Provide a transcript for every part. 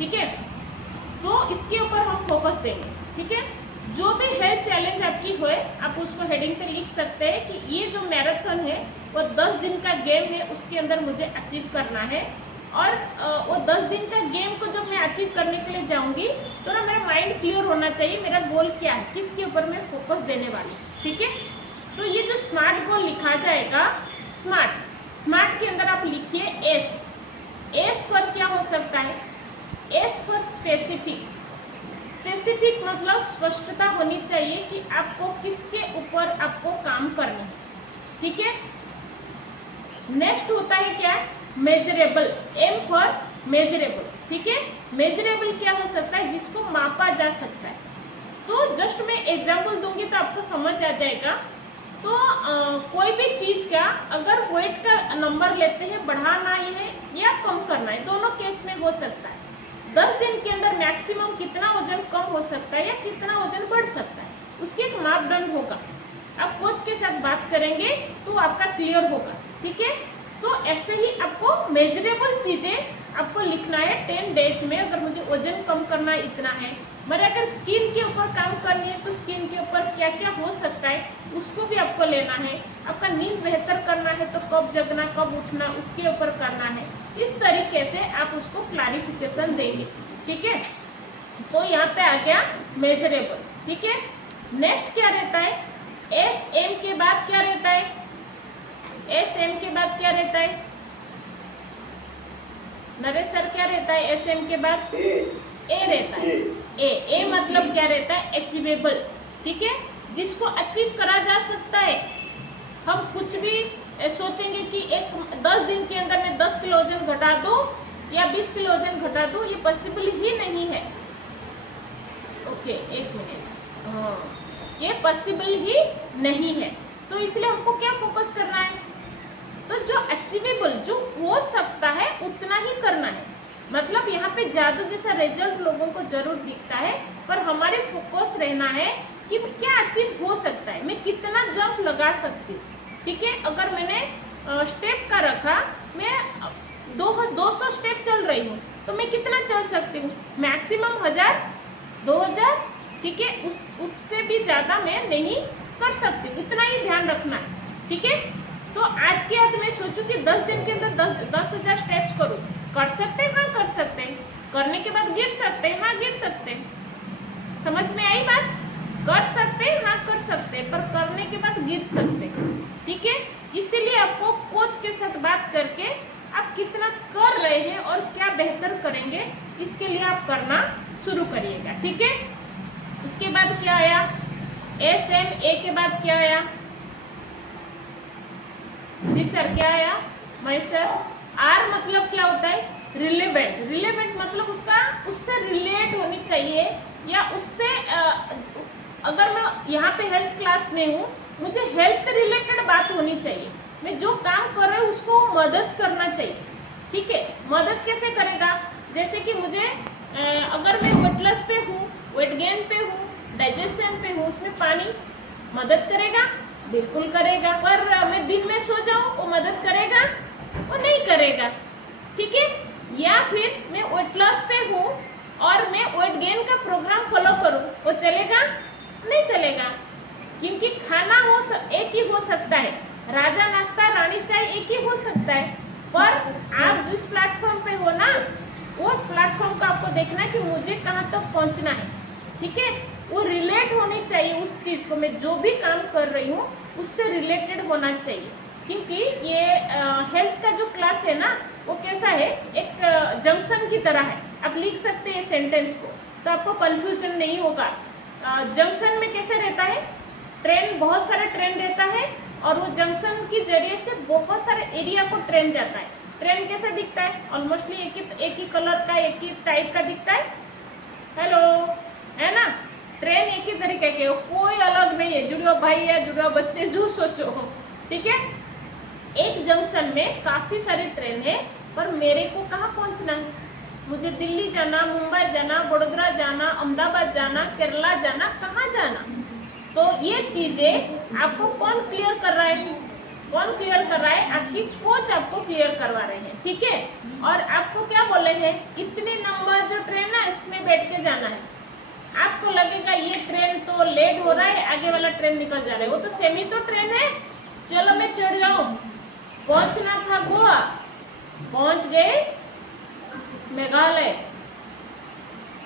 ठीक है। तो इसके ऊपर हम फोकस देंगे, ठीक है। जो भी हेल्थ चैलेंज आपकी होए आप उसको हेडिंग पे लिख सकते हैं कि ये जो मैराथन है वो 10 दिन का गेम है, उसके अंदर मुझे अचीव करना है। और वो 10 दिन का गेम को जब मैं अचीव करने के लिए जाऊंगी तो ना मेरा माइंड क्लियर होना चाहिए, मेरा गोल क्या है, किसके ऊपर मैं फोकस देने वाली, ठीक है। तो ये जो स्मार्ट गोल लिखा जाएगा, स्मार्ट के अंदर आप लिखिए एस पर क्या हो सकता है, एस फॉर स्पेसिफिक मतलब स्पष्टता होनी चाहिए कि आपको किसके ऊपर आपको काम करना है, ठीक है। नेक्स्ट होता है क्या, मेजरेबल, एम फॉर मेजरेबल, ठीक है। मेजरेबल क्या हो सकता है, जिसको मापा जा सकता है। तो जस्ट मैं एग्जांपल दूंगी तो आपको समझ आ जाएगा। तो कोई भी चीज का अगर वेट का नंबर लेते हैं, बढ़ाना है या कम करना है, दोनों केस में हो सकता है। 10 दिन के अंदर मैक्सिमम कितना वजन कम हो सकता है या कितना वजन बढ़ सकता है, उसके एक मापदंड होगा। आप कोच के साथ बात करेंगे तो आपका क्लियर होगा, ठीक है। तो ऐसे ही आपको मेजरेबल चीजें आपको लिखना है 10 डेज में। अगर मुझे वजन कम करना इतना है, मेरे अगर स्किन के ऊपर काम करनी है तो स्किन के ऊपर क्या क्या हो सकता है उसको भी आपको लेना है। आपका नींद बेहतर करना है तो कब जगना कब उठना उसके ऊपर करना है। इस तरीके से आप उसको क्लैरिफिकेशन देंगे, ठीक है। तो यहाँ पे आ गया मेजरेबल, ठीक है। नेक्स्ट क्या रहता है, एस एम के बाद क्या रहता है, एस एम के बाद क्या रहता है नरेश सर, क्या रहता है एस एम के बाद, ए रहता है। ए मतलब क्या रहता है, अचीवेबल, ठीक है, जिसको अचीव करा जा सकता है। हम कुछ भी सोचेंगे कि 10 दिन के अंदर मैं 10 किलो वजन घटा दूं या 20 किलो वजन घटा दूं, ये पॉसिबल ही नहीं है। ओके, एक मिनट, हाँ, ये पॉसिबल ही नहीं है। तो इसलिए हमको क्या फोकस करना है, तो जो अचीवेबल, जो हो सकता है उतना ही करना है। मतलब यहाँ पे जादू जैसा रिजल्ट लोगों को जरूर दिखता है, पर हमारे फोकस रहना है कि क्या अचीव हो सकता है, मैं कितना जंप लगा सकती हूँ, ठीक है। अगर मैंने स्टेप का रखा, मैं 200 स्टेप चल रही हूँ तो मैं कितना चल सकती हूँ, मैक्सिमम 1000 2000, ठीक है। उससे भी ज़्यादा मैं नहीं कर सकती, इतना ही ध्यान रखना है, ठीक है। तो आज के आज मैं सोचूं कि 10 दिन के अंदर 10,000 स्टेप्स करूं, कर सकते हैं, हाँ कर सकते हैं। करने के बाद गिर सकते हैं, हाँ गिर सकते हैं। समझ में आई बात, कर सकते हैं, हाँ कर सकते हैं, पर करने के बाद गिर सकते हैं, ठीक है। इसीलिए आपको कोच के साथ बात करके आप कितना कर रहे हैं और क्या बेहतर करेंगे, इसके लिए आप करना शुरू करिएगा, ठीक है। उसके बाद क्या आया, एस एम, ए के बाद क्या आया, जी सर क्या आया, मैं सर, आर मतलब क्या होता है, रिलेवेंट। रिलेवेंट मतलब उससे रिलेट होनी चाहिए, या उससे अगर मैं यहाँ पे हेल्थ क्लास में हूँ, मुझे हेल्थ रिलेटेड बात होनी चाहिए। मैं जो काम कर रही हूँ उसको मदद करना चाहिए, ठीक है। मदद कैसे करेगा, जैसे कि मुझे अगर मैं वेट लॉस पे हूँ, वेट गेन पे हूँ, डाइजेशन पे हूँ, उसमें पानी मदद करेगा, बिल्कुल करेगा। पर मैं दिन में सो जाऊँ, वो मदद करेगा, वो नहीं करेगा, ठीक है। या फिर मैं वेट लॉस पे हूँ और मैं वेट गेन का प्रोग्राम फॉलो करूँ, वो चलेगा, नहीं चलेगा। क्योंकि खाना एक ही हो सकता है, राजा नाश्ता रानी चाय एक ही हो सकता है, पर आप जिस प्लेटफॉर्म पे हो ना, वो प्लेटफॉर्म को आपको देखना है कि मुझे कहाँ तक पहुँचना है, ठीक है। वो रिलेट होनी चाहिए उस चीज़ को, मैं जो भी काम कर रही हूँ उससे रिलेटेड होना चाहिए। क्योंकि ये हेल्थ का जो क्लास है ना, वो कैसा है, एक जंक्शन की तरह है। आप लिख सकते हैं सेंटेंस को, तो आपको कंफ्यूजन नहीं होगा। जंक्शन में कैसे रहता है, ट्रेन, बहुत सारे ट्रेन रहता है, और वो जंक्शन के जरिए से बहुत सारे एरिया को ट्रेन जाता है। ट्रेन कैसे दिखता है, ऑलमोस्टली एक ही कलर का, एक ही टाइप का दिखता है, हेलो, है ना। ट्रेन एक ही तरीके के, कोई अलग नहीं है, जुड़वा भाई या जुड़वा बच्चे जो सोचो, ठीक है। एक जंक्शन में काफी सारी ट्रेन है, पर मेरे को कहाँ पहुंचना है, मुझे दिल्ली जाना, मुंबई जाना, वडोदरा जाना, अहमदाबाद जाना, केरला जाना, कहाँ जाना। तो ये चीजें आपको कौन क्लियर कर रहा है, कौन क्लियर कर रहा है, आपकी कोच आपको क्लियर करवा रहे हैं, ठीक है। और आपको क्या बोले हैं, इतने नंबर जो ट्रेन बस में बैठ के जाना है। आपको लगेगा ये ट्रेन तो लेट हो रहा है, आगे वाला ट्रेन निकल जा रहा है, वो तो सेमी तो ट्रेन है, चलो मैं चढ़ जाऊं। पहुंचना था गोवा, पहुंच गए मेघालय।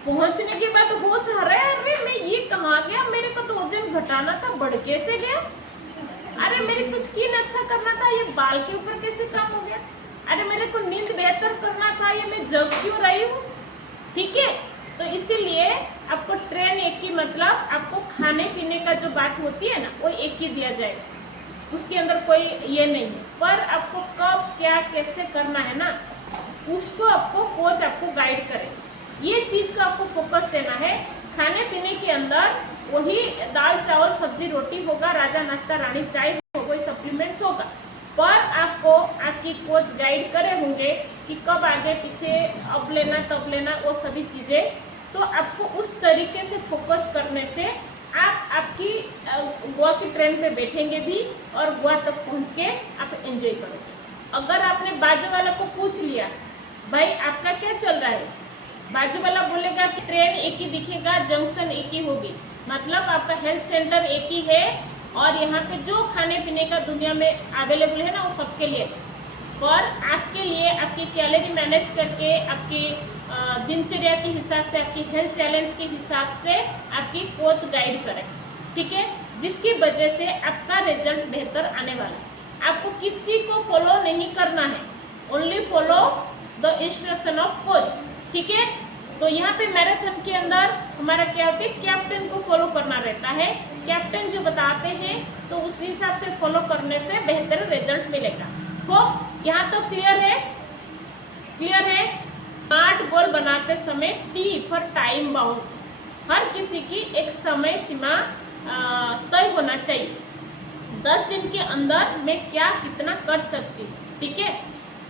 पहुंचने के बाद होश आ रहा है, अरे मैं ये कहाँ गया, मेरे को तो वजन घटाना था, बढ़ कैसे गया, अरे मेरी तो स्किन अच्छा करना था, ये बाल के ऊपर कैसे काम हो गया, अरे मेरे को नींद बेहतर करना था, ये मैं जग क्यों रही हूँ। ठीक है, तो इसीलिए आपको ट्रेन एक ही, मतलब आपको खाने पीने का जो बात होती है ना, वो एक ही दिया जाएगा, उसके अंदर कोई ये नहीं है, पर आपको कब क्या कैसे करना है ना, उसको आपको कोच आपको गाइड करे, ये चीज को आपको फोकस देना है। खाने पीने के अंदर वही दाल चावल सब्जी रोटी होगा, राजा नाश्ता रानी चाय होगा, कोई सप्लीमेंट्स होगा, पर आपको आपकी कोच गाइड करे होंगे कि कब आगे पीछे, अब लेना तब लेना, वो सभी चीज़ें। तो आपको उस तरीके से फोकस करने से आप आपकी गोवा की ट्रेन पे बैठेंगे भी और गोवा तक पहुंच के आप एंजॉय करोगे। अगर आपने बाजू वाला को पूछ लिया भाई आपका क्या चल रहा है, बाजू वाला बोलेगा कि ट्रेन एक ही दिखेगा, जंक्शन एक ही होगी, मतलब आपका हेल्थ सेंटर एक ही है और यहाँ पे जो खाने पीने का दुनिया में अवेलेबल है ना, वो सबके लिए, और आपके लिए आपकी कैलोरी मैनेज करके, आपकी दिनचर्या के हिसाब से, आपकी हेल्थ चैलेंज के हिसाब से आपकी कोच गाइड करें। ठीक है, जिसकी वजह से आपका रिजल्ट बेहतर आने वाला है। आपको किसी को फॉलो नहीं करना है, only follow the instruction of coach. ठीक है, तो यहाँ पे मैराथन के अंदर हमारा क्या होता है, कैप्टन को फॉलो करना रहता है, कैप्टन जो बताते हैं तो उस हिसाब से फॉलो करने से बेहतर रिजल्ट मिलेगा। तो यहाँ तो क्लियर है, क्लियर है। स्मार्ट गोल बनाते समय टी फॉर टाइम बाउंड, हर किसी की एक समय सीमा तय होना चाहिए, 10 दिन के अंदर मैं क्या कितना कर सकती हूँ। ठीक है,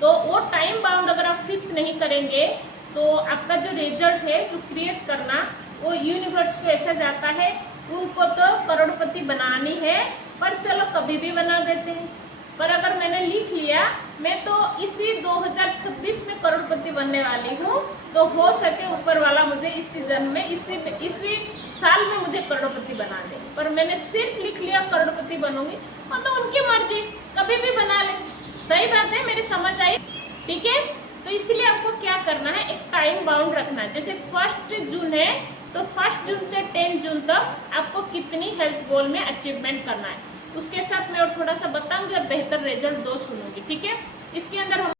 तो वो टाइम बाउंड अगर आप फिक्स नहीं करेंगे तो आपका जो रिजल्ट है, जो क्रिएट करना, वो यूनिवर्स को ऐसा जाता है, उनको तो करोड़पति बनानी है, पर चलो कभी भी बना देते हैं। पर अगर मैंने लिख लिया मैं तो इसी 2026 में करोड़पति बनने वाली हूँ, तो हो सके ऊपर वाला मुझे इस सीजन में, इसी साल में मुझे करोड़पति बना दे, पर मैंने सिर्फ लिख लिया करोड़पति बनूंगी, और तो उनकी मर्जी, कभी भी बना ले। सही बात है, मेरी समझ आई। ठीक है, तो इसलिए आपको क्या करना है, एक टाइम बाउंड रखना है। जैसे 1 जून है तो 1 जून से 10 जून तक आपको कितनी हेल्थ गोल में अचीवमेंट करना है, उसके साथ मैं और थोड़ा सा बताऊंगी और बेहतर रिजल्ट 2 सुनूंगी। ठीक है, इसके अंदर हम